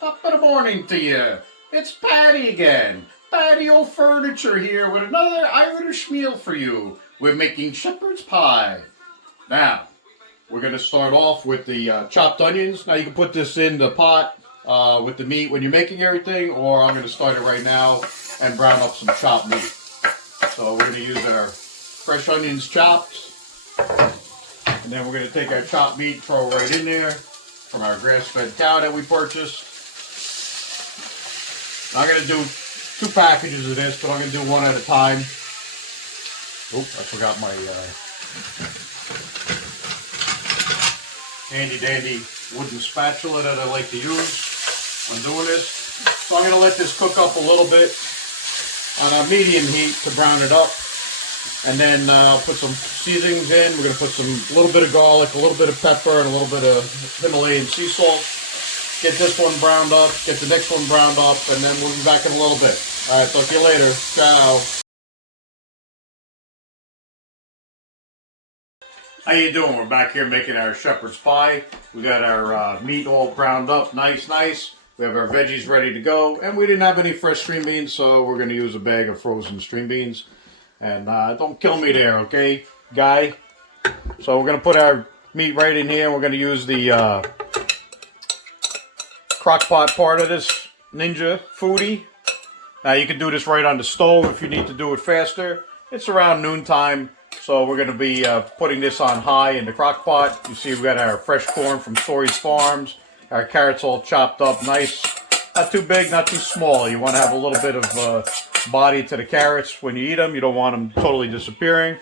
Top of the morning to you. It's Patty again. Patio Furniture here with another Irish meal for you. We're making shepherd's pie. Now, we're going to start off with the chopped onions. Now you can put this in the pot with the meat when you're making everything, or I'm going to start it right now and brown up some chopped meat. So we're going to use our fresh onions chopped. And then we're going to take our chopped meat, throw it right in there from our grass-fed cow that we purchased. I'm going to do 2 packages of this, but I'm going to do one at a time. Oop, I forgot my handy-dandy wooden spatula that I like to use when doing this. So I'm going to let this cook up a little bit on a medium heat to brown it up. And then I'll put some seasonings in. We're going to put a little bit of garlic, a little bit of pepper, and a little bit of Himalayan sea salt. Get this one browned up, get the next one browned up, and then we'll be back in a little bit. All right, talk to you later. Ciao. How you doing? We're back here making our shepherd's pie. We got our meat all browned up, nice. We have our veggies ready to go, and we didn't have any fresh string beans, so we're going to use a bag of frozen string beans. And don't kill me there, okay, guy? So we're going to put our meat right in here. We're going to use the crock pot part of this Ninja Foodi. Now you can do this right on the stove if you need to do it faster. It's around noontime, so we're going to be putting this on high in the crock pot. You see we've got our fresh corn from Story's Farms. Our carrots all chopped up nice. Not too big, not too small. You want to have a little bit of body to the carrots when you eat them. You don't want them totally disappearing.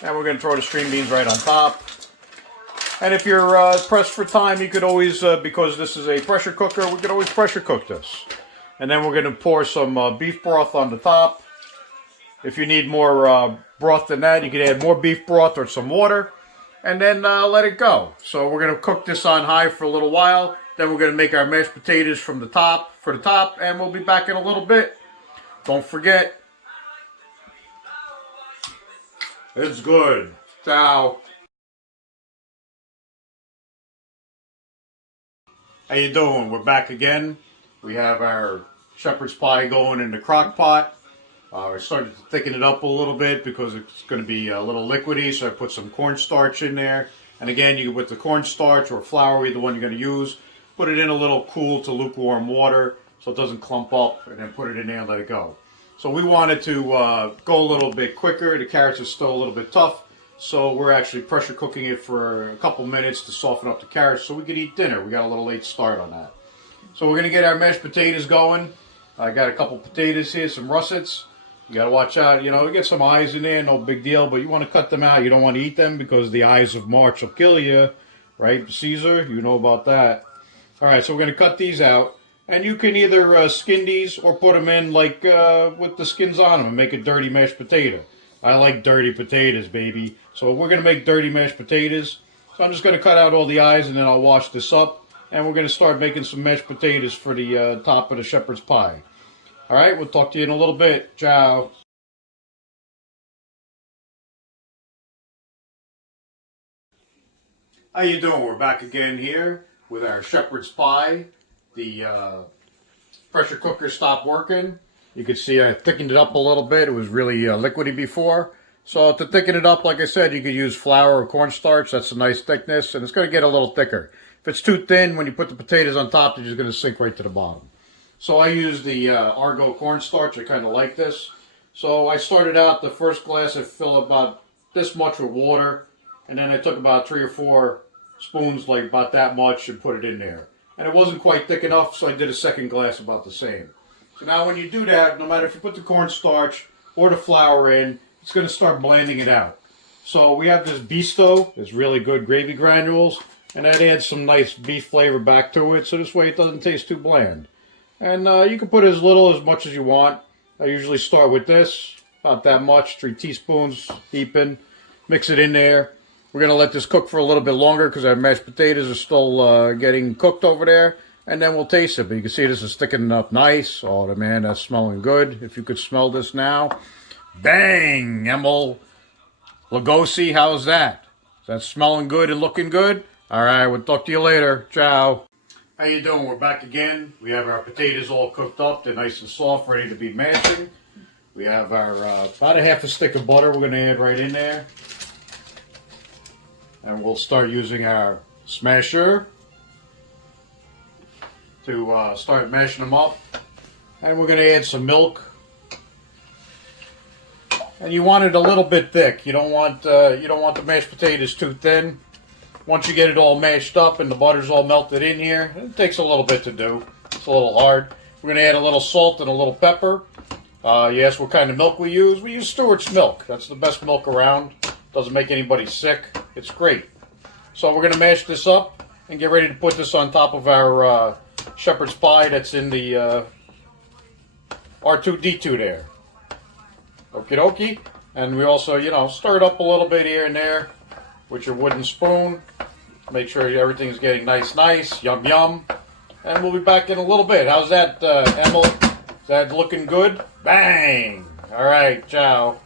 And we're going to throw the string beans right on top. And if you're pressed for time, you could always, because this is a pressure cooker, we could always pressure cook this. And then we're going to pour some beef broth on the top. If you need more broth than that, you can add more beef broth or some water. And then let it go. So we're going to cook this on high for a little while. Then we're going to make our mashed potatoes for the top, and we'll be back in a little bit. Don't forget, it's good. Ciao. How you doing? We're back again. We have our shepherd's pie going in the crock pot. I started to thicken it up a little bit because it's going to be a little liquidy, so I put some cornstarch in there. And again, you with the cornstarch or flour, either one you're going to use, put it in a little cool to lukewarm water so it doesn't clump up, and then put it in there and let it go. So we wanted to go a little bit quicker. The carrots are still a little bit tough, so we're actually pressure cooking it for a couple minutes to soften up the carrots so we could eat dinner. We got a little late start on that. So we're going to get our mashed potatoes going. I got a couple potatoes here, some russets. You got to watch out, you know, you get some eyes in there, no big deal, but you want to cut them out. You don't want to eat them because the eyes of March will kill you, right, Caesar? You know about that. All right, so we're going to cut these out. And you can either skin these or put them in like with the skins on them and make a dirty mashed potato. I like dirty potatoes, baby. So we're going to make dirty mashed potatoes. So I'm just going to cut out all the eyes and then I'll wash this up. And we're going to start making some mashed potatoes for the top of the shepherd's pie. All right, we'll talk to you in a little bit. Ciao. How you doing? We're back again here with our shepherd's pie. The pressure cooker stopped working. You can see I thickened it up a little bit. It was really liquidy before. So to thicken it up, like I said, you could use flour or cornstarch. That's a nice thickness, and it's going to get a little thicker. If it's too thin, when you put the potatoes on top, they're just going to sink right to the bottom. So I use the Argo cornstarch. I kind of like this. So I started out the first glass, I filled about this much with water, and then I took about 3 or 4 spoons, like about that much, and put it in there. And it wasn't quite thick enough, so I did a second glass about the same. So now when you do that, no matter if you put the cornstarch or the flour in, it's going to start blending it out. So we have this Bisto, it's really good gravy granules, and that adds some nice beef flavor back to it, so this way it doesn't taste too bland. And you can put as little, as much as you want. I usually start with this, about that much, 3 teaspoons, heaping, mix it in there. We're going to let this cook for a little bit longer because our mashed potatoes are still getting cooked over there. And then we'll taste it. But you can see this is thickening up nice. Oh, man, that's smelling good. If you could smell this now. Bang! Emil Lugosi, how's that? Is that smelling good and looking good? All right, we'll talk to you later. Ciao. How you doing? We're back again. We have our potatoes all cooked up. They're nice and soft, ready to be mashing. We have our about a half a stick of butter we're going to add right in there. And we'll start using our smasher to start mashing them up. And we're going to add some milk. And you want it a little bit thick. You don't want the mashed potatoes too thin. Once you get it all mashed up and the butter's all melted in here, it takes a little bit to do. It's a little hard. We're going to add a little salt and a little pepper. You ask what kind of milk we use. We use Stewart's milk. That's the best milk around. Doesn't make anybody sick. It's great. So we're going to mash this up and get ready to put this on top of our shepherd's pie that's in the R2-D2 there. Okie dokie. And we also, stir it up a little bit here and there with your wooden spoon. Make sure everything's getting nice. Yum, yum. And we'll be back in a little bit. How's that, Emil? Is that looking good? Bang! All right, ciao.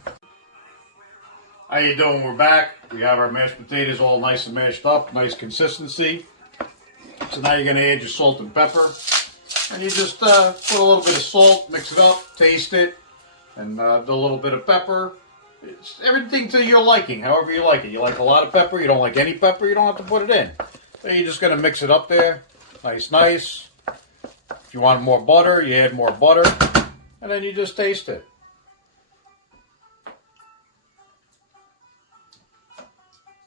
How you doing? We're back. We have our mashed potatoes all nice and mashed up. Nice consistency. So now you're going to add your salt and pepper. And you just put a little bit of salt, mix it up, taste it. And do a little bit of pepper. It's everything to your liking, however you like it. You like a lot of pepper, you don't like any pepper, you don't have to put it in. So you're just going to mix it up there. Nice. If you want more butter, you add more butter. And then you just taste it.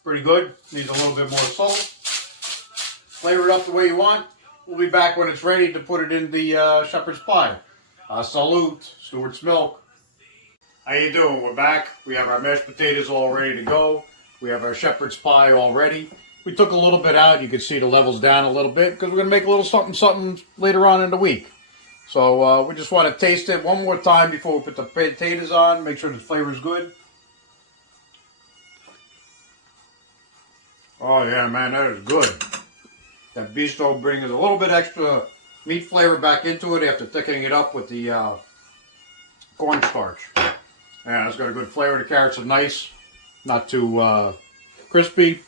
Pretty good. Needs a little bit more salt. Flavor it up the way you want. We'll be back when it's ready to put it in the shepherd's pie. Salute, Stewart's milk. How you doing? We're back. We have our mashed potatoes all ready to go. We have our shepherd's pie all ready. We took a little bit out. You can see the levels down a little bit because we're going to make a little something later on in the week. So we just want to taste it one more time before we put the potatoes on. Make sure the flavor is good. Oh yeah, man, that is good. That bistro brings a little bit extra meat flavor back into it after thickening it up with the cornstarch. Yeah, it's got a good flavor. The carrots are nice, not too crispy.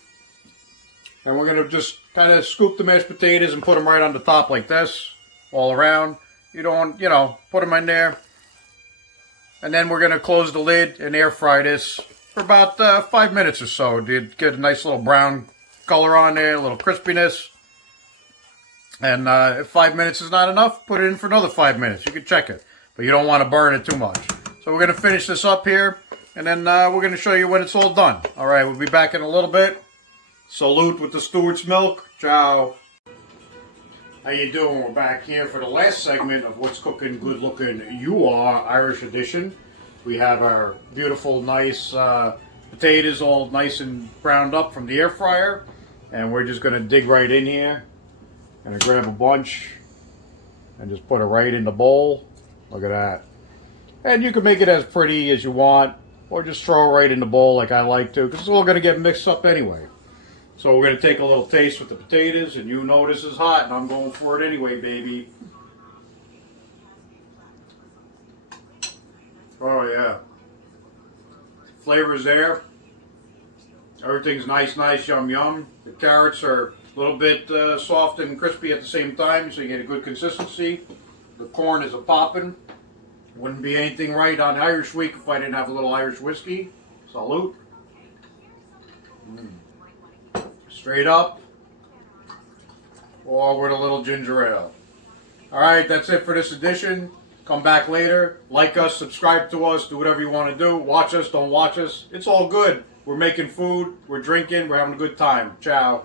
And we're going to just kind of scoop the mashed potatoes and put them right on the top like this, all around. You don't, put them in there. And then we're going to close the lid and air fry this for about 5 minutes or so. To get a nice little brown color on there, a little crispiness. And if 5 minutes is not enough, put it in for another 5 minutes. You can check it. But you don't want to burn it too much. So we're going to finish this up here, and then we're going to show you when it's all done. All right, we'll be back in a little bit. Salute with the Stewart's milk. Ciao. How you doing? We're back here for the last segment of What's Cooking Good Looking You Are Irish Edition. We have our beautiful, nice potatoes all nice and browned up from the air fryer. And we're just going to dig right in here. Going to grab a bunch and just put it right in the bowl. Look at that. And you can make it as pretty as you want, or just throw it right in the bowl like I like to, because it's all going to get mixed up anyway. So we're going to take a little taste with the potatoes, and you know this is hot, and I'm going for it anyway, baby. Oh yeah. Flavor's there. Everything's nice, yum, yum. The carrots are a little bit soft and crispy at the same time, so you get a good consistency. The corn is a poppin'. Wouldn't be anything right on Irish Week if I didn't have a little Irish whiskey. Salute. Straight up. Or with a little ginger ale. Alright, that's it for this edition. Come back later. Like us, subscribe to us, do whatever you want to do. Watch us, don't watch us. It's all good. We're making food, we're drinking, we're having a good time. Ciao.